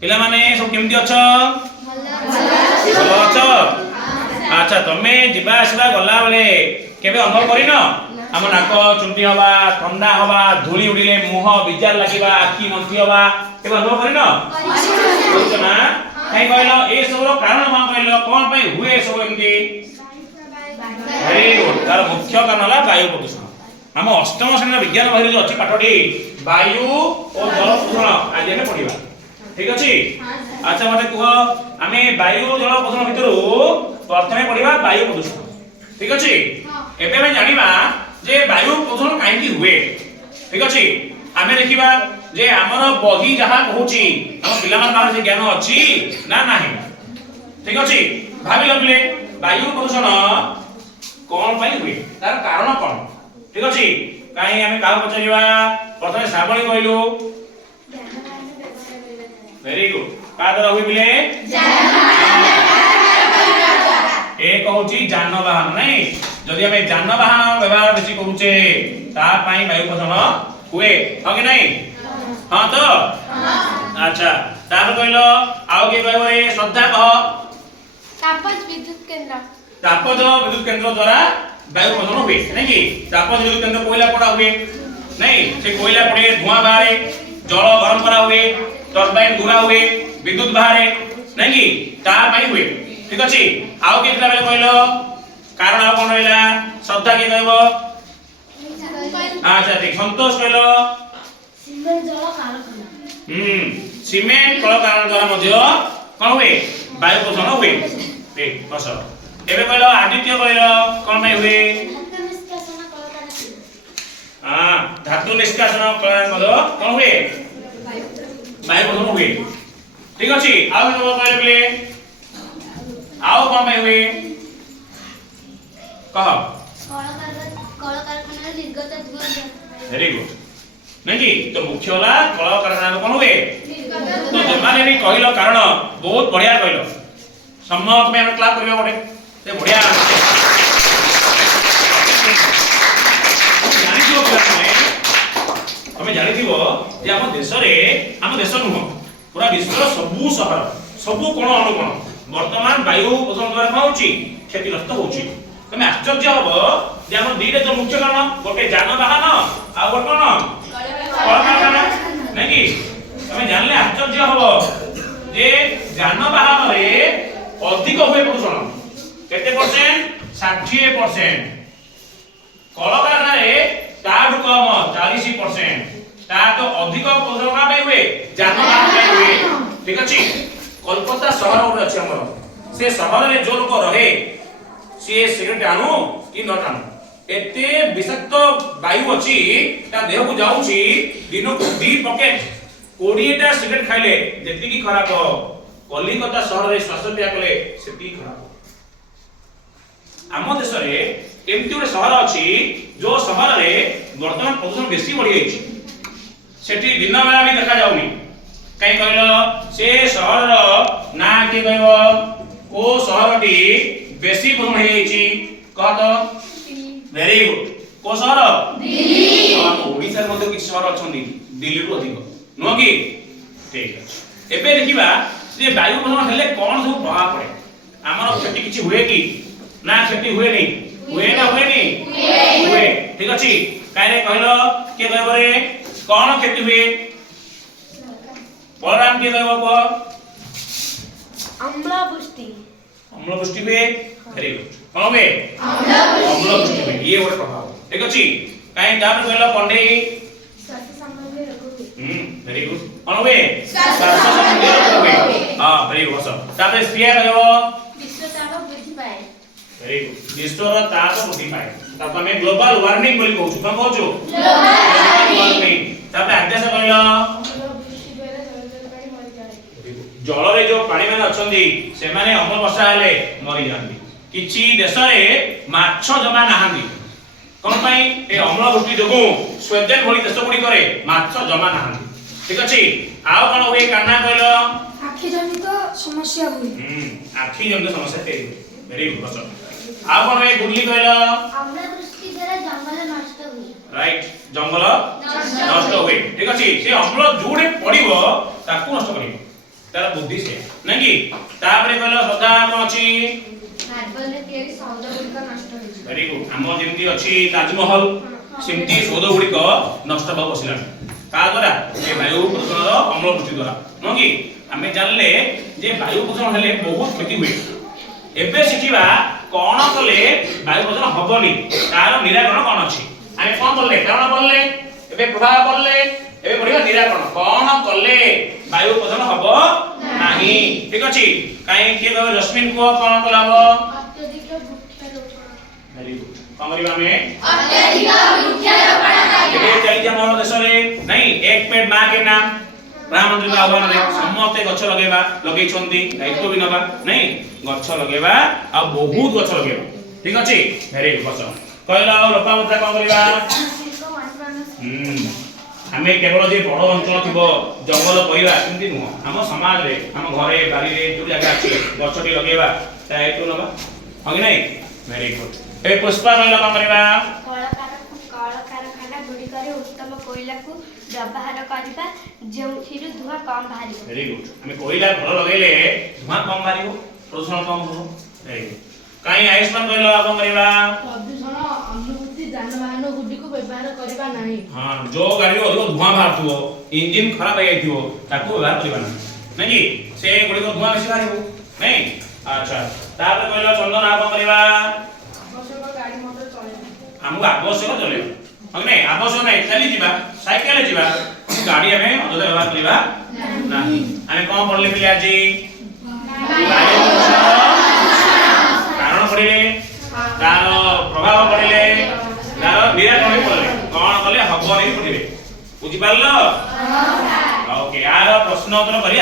पिला माने सब केमती अछ भलो अछ अच्छा तमे जिबा आसबा गला बेले केबे अनुभव करिन हम नाक चुंटी हवा ठंडा हवा धूली उडिले मुह बिजार लागिबा आखी मंथी हवा केबे अनुभव करिन करिस ना काई कहलो ए सबरो कारण मा कहलो कोन पई हुए सब एमती वेरी गुड तार मुख्य कारण होला वायु प्रदूषण हम अष्टम श्रेणी विज्ञान बही जो अछि पाठडी वायु और जल प्रदूषण आज हम पढिबा ठीक अछि अच्छा मते कह आमे वायु जल प्रदूषण भितरु प्रथमे पढिबा वायु प्रदूषण ठीक अछि एबे हम जानिबा जे वायु प्रदूषण काहेकि हुए ठीक अछि आमे देखिबा जे हमर बही जहा कहूची हम पिला मन बाहर जे ज्ञान अछि ना नाही ठीक अछि भाबी लगले वायु प्रदूषण कोन पई हुए तार कारण कोन ठीक अछि काहे आमे काउ पचरिबा प्रथमे श्रावणी कहलु वेरी गुड का द्वारा हुए बिले ए कहूची जानवाहन नहीं जदि हमें जानवाहन व्यवहार बेसी करूचे ता पई वायु प्रदूषण हुए हो कि नहीं हां तो अच्छा तार कहलो आउ के कहबो रे श्रद्धा कह तापज विद्युत केंद्र द्वारा वायु प्रदूषण हुए नहीं कि तापज विद्युत केंद्र कोयला पड़ा हुए नहीं से कोयला पड़े धुआं बाहरे जल गरम करा हुए टरबाइन घुरा हुए विद्युत बाहरे नहीं कि ता पई हुए ठीक अछि आउ के बेले कहलो कारण आ कोन रहला श्रद्धा के कहबो अच्छा ठीक संतोष कहलो सीमेंट जल कारखाना सीमेंट कल कारखाना द्वारा मध्य कोन हुए वायु प्रदूषण हुए ठीक बस एबे कहलो आदित्य कहलो कोन पई हुए धातु निष्कासन कला मध्य कोन हुए वायु प्रदूषण हुए ठीक अछि आउ कहलो बेले आओ कोन पई हुए कह कल कारखाना निर्गत धुआं वेरी गुड नहीं कि तो मुख्य होला कल कारखाना कोन हुए तो जमाने भी कहलो कारण बहुत बढ़िया कहलो सम्मत में हम क्लास करियो बडे से बढ़िया जानि जो क्लास में हमें जानि दिबो जे हम देश नुह पूरा विश्व सबु शहर सबु कोण अनुकोण वर्तमान वायु प्रदूषण द्वारा होउची क्षतिग्रस्त होउची तमे आश्चर्य हबो जे हम दीटे जो मुख्य कारण गोटे जानवाहन आ गोटे कोन कलकारखाना नहीं कि तमे जानले आश्चर्य हबो जे जानवाहन रे अधिक हुए प्रदूषण केते परसेंट 60% कलकारखाना रे ताडु कम 40% ता तो अधिक प्रदूषण का पे हुए जानवाहन पे हुए ठीक अछि कोलकाता शहर रे अछि हमर से शहर रे जो लोग रहे से सिगरेट आनु कि न आनु एते विषाक्त वायु अछि ता देह को जाउछि दिन को 2 पॉकेट 20 टा सिगरेट खाइले जेति की खराब कलिकता शहर रे स्वास्थ्य त्याग कले सेति खराब आम देश रे एमती गोटे शहर अछि जो शहर रे वर्तमान प्रदूषण बेसी बढ़ी जाइछि सेठी दिन बेला भी देखा जाउनी कहीं कहलो से शहर रो ना के कहबो ओ शहरटी बेसी प्रदूषण हे जाइछि कह तो वेरी गुड को शहर दिल्ली हम ओडिसा मध्ये कि शहर अछंदी दिल्ली रु अधिक नो कि ठीक अछि एबे देखिबा जे वायु प्रदूषण हेले कोन सब प्रभाव पड़े हमर क्षति किछि हुए कि ना क्षति हुए नहीं हुए ना हुए नहीं हुए ठीक अछि काहे कहलो के कहबो रे कोन क्षति हुए बलराम के कहबो को अम्लवृष्टि हुए वेरी गुड कोन हुए अम्लवृष्टि हुए ये और प्रभाव ठीक अछि काहे दाम कहलो पंडे स्वास्थ्य संबंधी रोग हुए वेरी गुड कोन हुए स्वास्थ्य संबंधी रोग हुए हां वेरी गुड तापर स्त्रिया कहबो विश्व ताप वृद्धि पाए वेरी गुड विश्वर ताप वृद्धि पाए तापर हमें ग्लोबल वार्मिंग बोली कहू कोन कहू ग्लोबल वार्मिंग तापर आदेश कहलो अम्लवृष्टि द्वारा जलजलपाई मरि जाए जल रे जो पानी माने अछंदी से माने अम्ल वर्षा हेले मरि जांदी किछि देश रे माछ जमा नाहांदी कोन पई ए अम्ल वृष्टि जोगु स्वीडन भली देश गुडी करे माछ जमा नाहांदी ठीक अछि आउ कोन होय काना कहलो आखि जनित समस्या हुए आखि जनित समस्या ते वेरी गुड बस आउ कोन होय गुडली कहलो अम्लवृष्टि द्वारा जंगल नष्ट हुए राइट जंगल नष्ट हुए ठीक अछि से अम्ल जोडे पडिबो ताकू नष्ट करिबो तार बुद्धि से नहीं कि तापरे कहलो श्रद्धा कोन अछि ମାର୍ବଲରେ ତିଆରି ସୌଧ ଗୁଡ଼ିକ ନଷ୍ଟ ହୋଇଯିବ। वेरी गुड हम जेमती अछि ताजमहल सेमती सौध गुड़िक नष्ट भाव बसिलानी का द्वारा जे वायु प्रदूषण अम्ल वृष्टि द्वारा न कि आमे जानले जे वायु प्रदूषण हेले बहुत क्षति हुए एबे शिखिबा कोन कले वायु प्रदूषण हबनी तार निराकरण कोन अछि आमे कोन बोलले कारण बोलले एबे प्रभाव बोलले एबे पढिबा निराकरण कोन कले वायु प्रदूषण हबो नाही ठीक अछि काई के कहबे रश्मिन को कोन कलाबो ଅତ୍ୟଧିକ ବୃକ୍ଷରୋପଣ। वेरी गुड कोन करिबा आमे ଅତ୍ୟଧିକ ବୃକ୍ଷରୋପଣ एबे चली जा हमर देश रे नहीं एक पेड़ मां के नाम प्रधानमंत्री का आह्वान रे समस्त गछ लगेबा लगै छंती दायित्व भी नबा नहीं गछ लगेबा आ बहुत गछ लगेबा ठीक अछि वेरी गुड गछ कहला लोपामुद्रा कोन करिबा हमें केवल जे बड़ अंचल थिबो जंगल कहिबा सेमति नुह हम समाज रे हम घरे बारी रे जो जगह अछि गछटी लगेबा दायित्व नबा होगी नहीं वेरी गुड ए पुष्पा कहला कोन करिबा କଳକାରଖାନା ଗୁଡ଼ିକରେ ଉତ୍ତମ କୋଇଲାକୁ ବ୍ୟବହାର କରିବା ଯେଉଁଥିରୁ ଧୂଆଁ କମ୍ ବାହାରିବ। वेरी गुड हमें कोयला भल लगेले धुआं कम बारिबो प्रदूषण कम हो वेरी गुड काई आयुष्मान कहला कोन करिबा प्रदूषण अनुभूति जानवाहन गुड़िक व्यवहार करबा नाही। हां जो गाड़ी अधिक धुआं बाहरथुओ इंजन खराब हो जाइथिवो ताकू व्यवहार करबा नहीं कि से गुडी को धुआं बेसी बाहरिबो नहीं अच्छा तापर कहला चंदन आ कोन करिबा आवश्यक गाड़ी मोटर चलेना। हमको आवश्यक चले नहीं आवश्यक नहीं चली जीवा साइकिल जीवा गाड़ी हमें अदर व्यवहार करबा नहीं हमें कौन पढ़ले पिले आज कारण पढ़िले तार प्रभाव पढ़िले तार निराकरण पढ़िले कौन कले हब नहीं पढ़िले बुझि पारलो ओके यार प्रश्न उत्तर करी